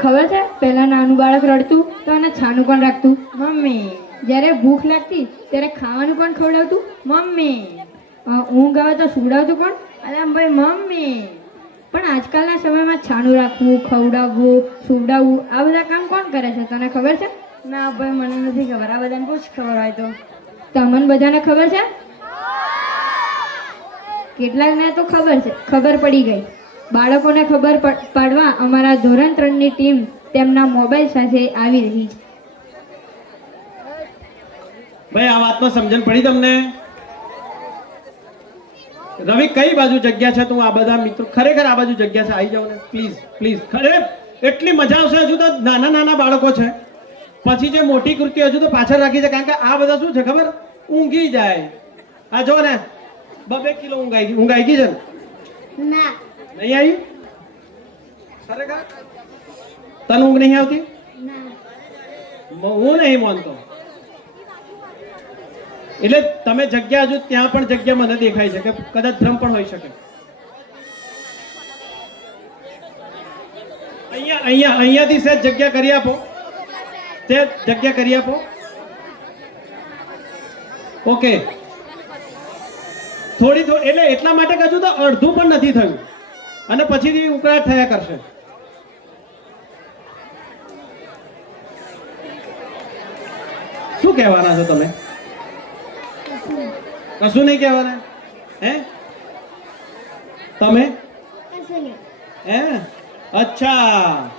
ખબર છે? પહેલા નાનું બાળક રડતું તો એને છાનું પણ રાખતું. મમ્મી. જ્યારે ભૂખ લાગતી ત્યારે ખાવાનું પણ ખવડાવતું. મમ્મી. ઊંઘ આવે તો સુવડાવતું પણ. અરે ભાઈ મમ્મી. પણ આજકાલના સમયમાં છાનું રાખવું ખવડાવવું સુવડાવવું આ બધા કામ કોણ કરે છે? તને ખબર છે? ના ભાઈ મને નથી ખબર. આ બધાને પૂછ ખબર હોય તો? તમને બધાને ખબર છે? કેટલાકને તો ખબર છે. ખબર પડી ગઈ. બાળકોને ખબર પડ- પાડવા અમારા ધોરણ ત્રણની ટીમ તેમના મોબાઈલ સાથે આવી રહી છે. ભાઈ આ વાતમાં સમજણ પડી તમને? રવિ કઈ બાજુ જગ્યા છે? તું આ બધા મિત્રો ખરેખર આ બાજુ જગ્યા છે? આવી જાઓ ને. પ્લીઝ પ્લીઝ ખરે એટલી મજા આવશે હજુ તો નાના નાના બાળકો છે. પછી જે મોટી કૃતિ હજુ તો પાછળ રાખી છે કારણ કે આ બધા શું છે ખબર? ઊંઘી જાય. આ જો ને બબે કિલો ઊંઘાઈ ગઈ. ઊંઘાઈ ગઈ છે ને? ના. નહીં આવી? ખરેખર? તને ઊંઘ નહીં આવતી? હું નહીં માનતો. એટલે તમે જગ્યા હજુ ત્યાં પણ જગ્યા મને દેખાય છે કે કદાચ ભ્રમ પણ હોઈ શકે. અહીંયા અહીંયા અહીંયાથી સહેજ જગ્યા કરી આપો. તે જગ્યા કરી આપો. ઓકે. થોડી થોડી એટલે એટલા માટે કે તો અડધું પણ નથી થયું. અને પછીથી ઉકળાટ થયા કરશે. શું કહેવાના છો તમે? કશું નહીં કહેવાના? હે? તમે? હે? અચ્છા.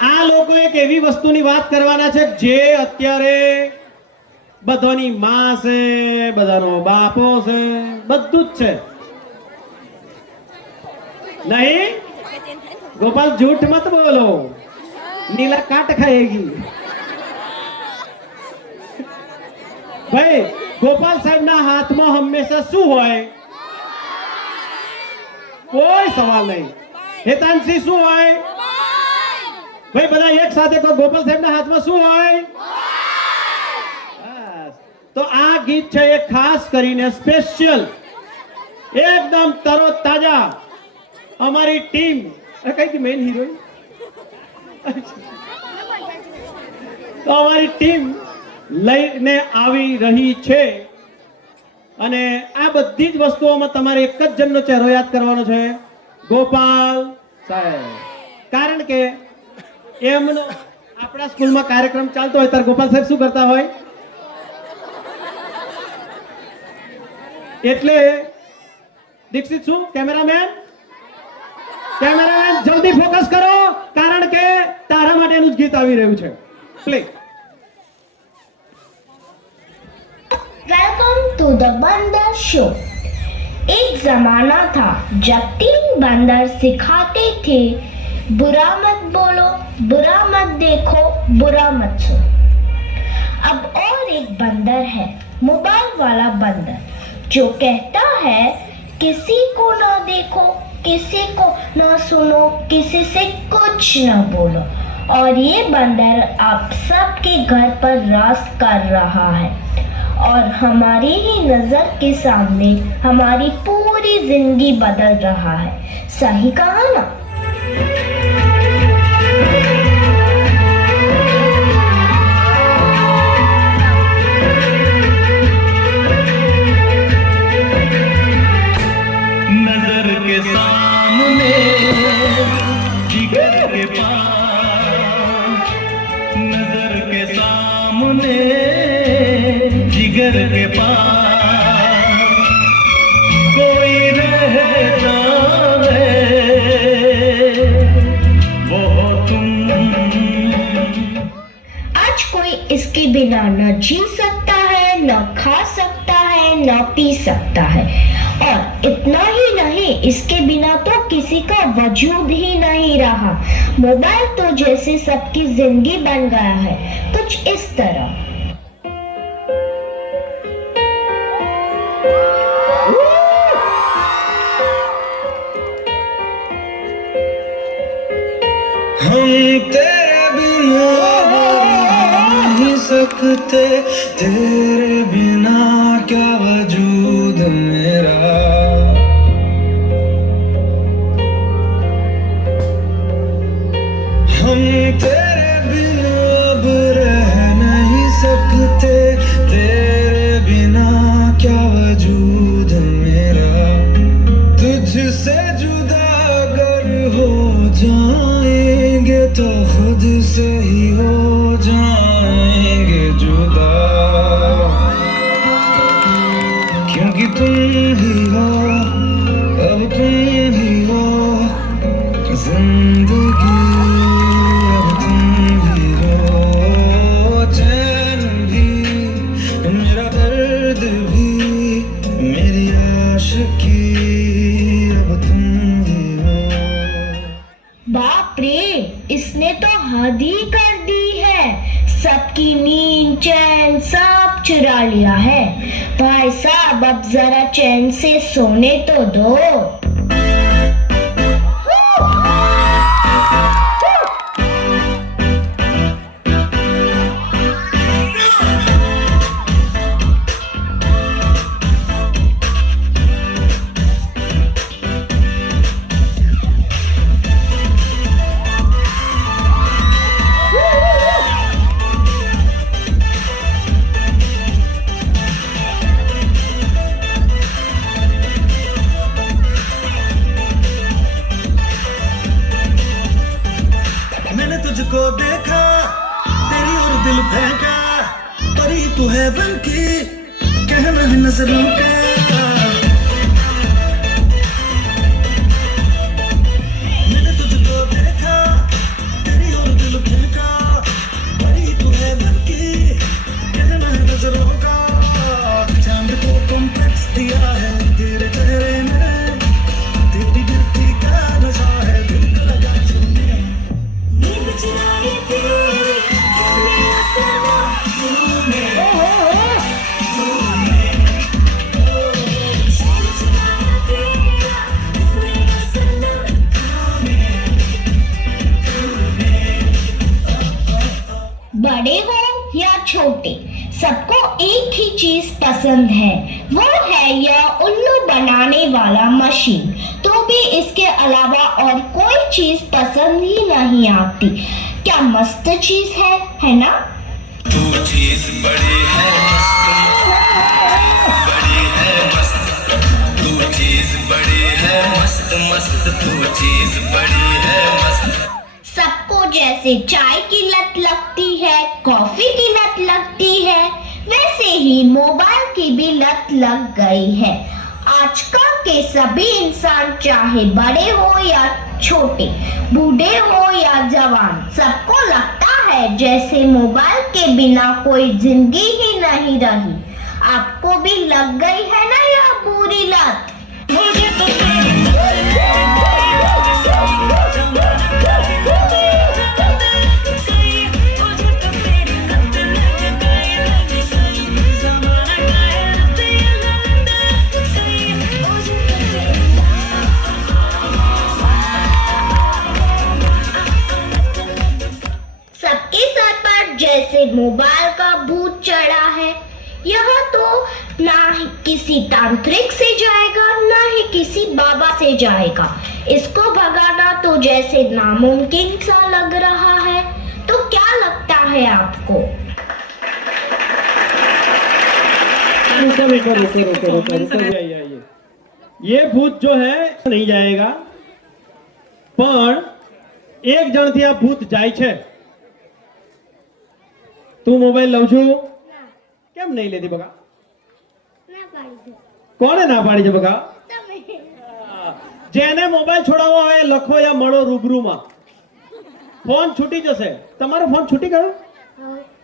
આ લોકો એક એવી વસ્તુની વાત કરવાના છે જે અત્યારે બધાની માં છે, બધાનો બાપો છે, બધું જ છે. નહીં ગોપાલ झूठ मत बोलो नीला काट खाएगी ભાઈ ગોપાલ સાહેબના હાથમાં હંમેશા શું હોય કોઈ સવાલ નહીં હેતાંશી શું હોય ભાઈ બધા એક સાથે કહો ગોપાલ સાહેબના હાથમાં શું હોય બસ. તો આ ગીત છે એ ખાસ કરીને સ્પેશિયલ એકદમ તરો તાજા અમારી ટીમ. કઈ મેઇન હિરોઈન તો અમારી ટીમ લઈને આવી રહી છે. અને આ બધી જ વસ્તુઓમાં તમારે એક જ જણનો ચહેરો યાદ કરવાનો છે. ગોપાલ. સાહેબ. કારણ કે એમનો આપણા સ્કૂલમાં કાર્યક્રમ ચાલતો હોય ત્યારે ગોપાલ સાહેબ શું કરતા હોય? એટલે દીક્ષિત શું? કેમેરામેન? કેમેરામેન જલ્દી ફોકસ કરો કારણ કે તારા માટેનું જ ગીત આવી રહ્યું છે play welcome to the bandar show एक जमाना था जब तीन बंदर सिखाते थे बुरा मत बोलो बुरा मत देखो बुरा मत सुनो अब और एक बंदर है मोबाइल वाला बंदर जो कहता है किसी को ना देखो किसी को ना सुनो, किसी से कुछ ना बोलो। और ये बंदर आप सबके घर पर राज कर रहा है। और हमारी ही नज़र के सामने हमारी पूरी ज़िंदगी बदल रहा है। सही कहा ना? नज़र के सामने, जिगर के पास, नज़र के सामने, जिगर के पास। कोई रहता वो तुम। आज कोई इसके बिना न जी सकता है न पी सकता है। और इतना ही नहीं, इसके बिना तो किसी का वजूद ही नहीं रहा। मोबाइल तो जैसे सबकी ज़िंदगी बन गया है, कुछ इस तरह। हम तेरे सकते, तेरे बिना क्या वजूद मेरा? हम तेरे बिन अब रह नहीं सकते, तेरे बिना क्या वजूद मेरा? तुझसे जुदा अगर हो जाएँगे तो खुद से ही हो इसने तो हद ही कर दी है। सबकी नींद चैन सब चुरा लिया है। भाई साहब, अब जरा चैन से सोने तो दो। दिल फेंका परी तू है बन की कहना है नजरों का पसंद है। वो है यह उल्लू बनाने वाला मशीन। तो भी इसके अलावा और कोई चीज़ पसंद ही नहीं आती। क्या मस्त चीज़ है है ना? तू चीज़ बड़ी है मस्त। बड़ी है मस्त। तू चीज़ बड़ी है मस्त मस्त। तू चीज़ बड़ी है मस्त। सबको जैसे चाय की लत लगती है कॉफ़ी की लत लगती है। वैसे ही मोबाइल की भी लत लग गई है। आजकल के सभी इंसान चाहे बड़े हो या छोटे, बूढ़े हो या जवान, सबको लगता है जैसे मोबाइल के बिना कोई ज़िंदगी ही नहीं रही। आपको भी लग गई है ना यह बुरी लत? तांत्रिक से जाएगा ना ही किसी बाबा से जाएगा इसको भगाना तो जैसे नामुमकिन सा लग रहा है तो क्या लगता है आपको रुको रुको रुको रुको रुको रुको आइए आइए ये भूत जो है नहीं जाएगा પણ એક જણથી આ ભૂત જાય છે તું મોબાઈલ લઉં છું કેમ નહીં લેતી બગા કોણે ના પાડી છે બકા? જેને મોબાઈલ છોડાવવો હોય લખો યા મળો રૂબરૂમાં. ફોન છૂટી જશે. તમારો ફોન છૂટી ગયો?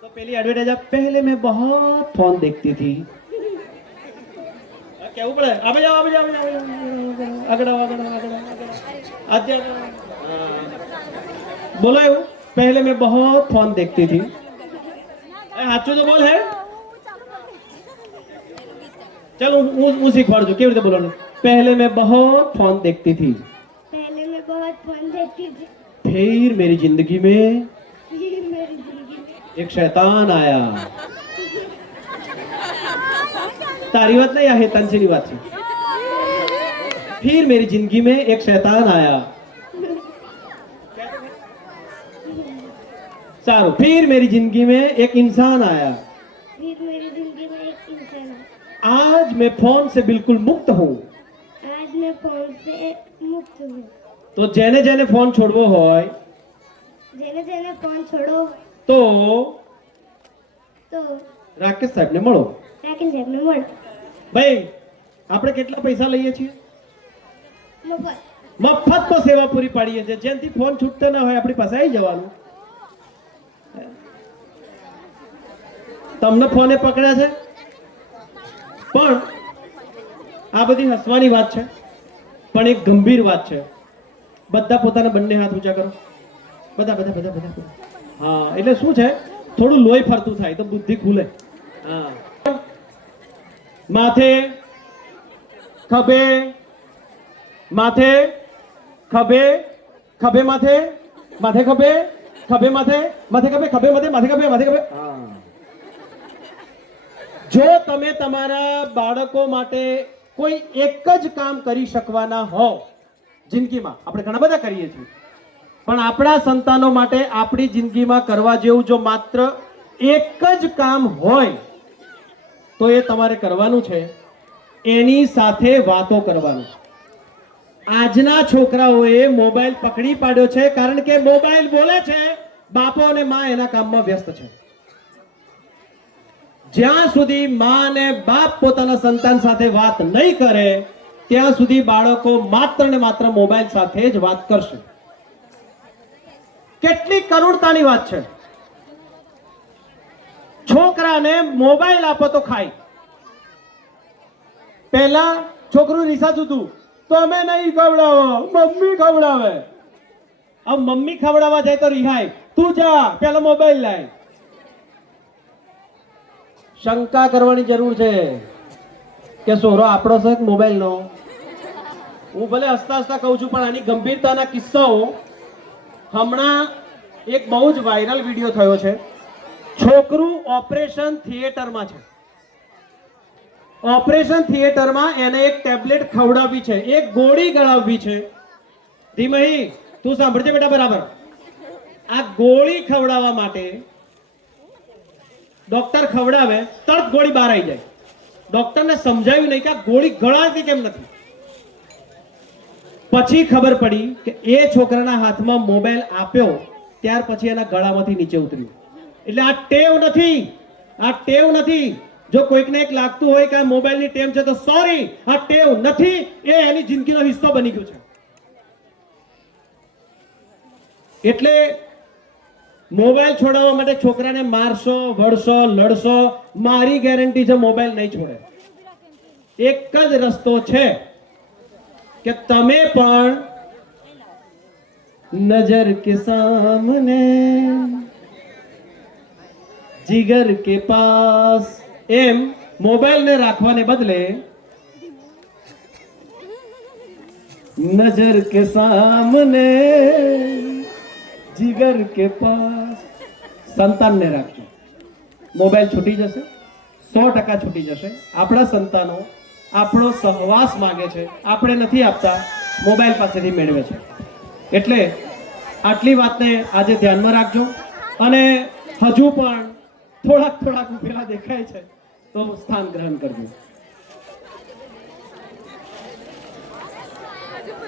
તો પેલી એડવર્ટાઇઝ આપ પહેલે મેં બહુ ફોન દેખતી હતી. કેવું પડે? આવે જાવ આવે જાવ આગળ આગળ આગળ બોલો એવું. પહેલે મેં બહુ ફોન દેખતી હતી. સાચું તો બોલ હે. ચાલો હું હું- હું શીખવાડું છું કેવી રીતે બોલવાનું પહેલે મેં बहुत फोन देखती थी पहले मैं बहुत फोन देखती थी फिर मेरी जिंदगी में मेरी जिंदगी में एक शैतान आया तारी बात नहीं है तनसी बात है फिर मेरी जिंदगी में एक शैतान आया सारू फिर मेरी जिंदगी में एक इंसान आया आज मैं फोन से बिल्कुल मुक्त हूँ आज मैं फोन से मुक्त हूँ તો જેને જેને ફોન છોડવો હોય જેને જેને ફોન છોડો તો તો રાકેશ સાહેબને મળો રાકેશ સાહેબને મળો ભાઈ આપણે કેટલા પૈસા લઈએ છીએ મફત મફતમાં સેવા પૂરી પાડીએ છીએ જેનાથી ફોન છૂટતો ના હોય આપણી પાસે આવી જવાનું તમને ફોને પકડ્યા છે પણ આ બધી હસવાની વાત છે. પણ એક ગંભીર વાત છે. બધા પોતાના બંને હાથ ઊંચા કરો. બધા બધા બધા બધા. હા, એટલે શું છે? થોડું લોહી ફરતું થાય તો બુદ્ધિ ખુલે. હા. માથે ખભે માથે ખભે ખભે માથે માથે ખભે ખભે માથે માથે ખભે ખભે માથે માથે ખભે માથે ખભે. જો તમે તમારા બાળકો માટે કોઈ એક જ કામ કરી શકવાના હો જિંદગીમાં, આપણે ઘણા બધા કરીએ છીએ. પણ આપણા સંતાનો માટે આપણી જિંદગીમાં કરવા જેવું જો માત્ર એક જ કામ હોય, તો એ તમારે કરવાનું છે. એની સાથે વાતો કરવાનું. આજના છોકરાઓએ મોબાઈલ પકડી પાડ્યો છે, કારણ કે મોબાઈલ બોલે છે, બાપો અને મા એના કામમાં વ્યસ્ત છે. જ્યાં સુધી મા અને બાપ પોતાના સંતાન સાથે વાત નહીં કરે, ત્યાં સુધી બાળકો માત્ર ને માત્ર મોબાઈલ સાથે જ વાત કરશે. કેટલી કરુણતાની વાત છે. છોકરાને મોબાઈલ આપો તો ખાય. પહેલા છોકરું રિસાતું હતું તમે નહીં ખવડાવો, મમ્મી ખવડાવે. આ મમ્મી ખવડાવવા જાય તો રિહાય. તું જા, પેલા મોબાઈલ લાય. શંકા કરવાની જરૂર છે કે સોરો આપણો છે મોબાઈલનો? હું ભલે હસતા હસતા કહું છું, પણ આની ગંભીરતાના કિસ્સાઓ હમણાં એક બહુ જ વાયરલ વીડિયો થયો છે. છોકરું ઓપરેશન થિયેટરમાં છે. ઓપરેશન થિયેટરમાં એને એક ટેબ્લેટ ખવડાવવી છે, એક ગોળી ગળાવવી છે. ધીમહી, તું સાંભળજે બેટા બરાબર. આ ગોળી ખવડાવવા માટે ડોક્ટર ખવડાવે, તરત ગોળી બહાર આવી જાય. ડોક્ટરને સમજાવ્યું નહીં કે આ ગોળી ગળાતી કેમ નથી. પછી ખબર પડી કે એ છોકરાના હાથમાં મોબાઈલ આપ્યો, ત્યાર પછી એના ગળામાંથી નીચે ઉતર્યું. એટલે આ ટેવ નથી. આ ટેવ નથી. જો કોઈકને એક લાગતું હોય કે આ મોબાઈલની ટેમ છે તો સોરી, આ ટેવ નથી. એ એની જિંદગીનો હિસ્સો બની ગયો છે. એટલે મોબાઈલ છોડાવવા માટે છોકરાને મારશો, વળશો, લડશો, મારી ગેરંટી છે મોબાઈલ નહીં છોડે. એક જ રસ્તો છે કે તમે પણ નજર કે સામને, જીગર કે પાસ, એમ મોબાઈલને રાખવાને બદલે નજર કે સામને જીગર કે પાસ. સંતાનને રાખજો. મોબાઈલ છૂટી જશે. સો ટકા છૂટી જશે. આપણા સંતાનો આપણો સહવાસ માંગે છે. આપણે નથી આપતા. મોબાઈલ પાસેથી મેળવે છે. એટલે આટલી વાતને આજે ધ્યાનમાં રાખજો. અને હજુ પણ થોડાક થોડાક ઉભેલા દેખાય છે. તો સ્થાન ગ્રહણ કરજો.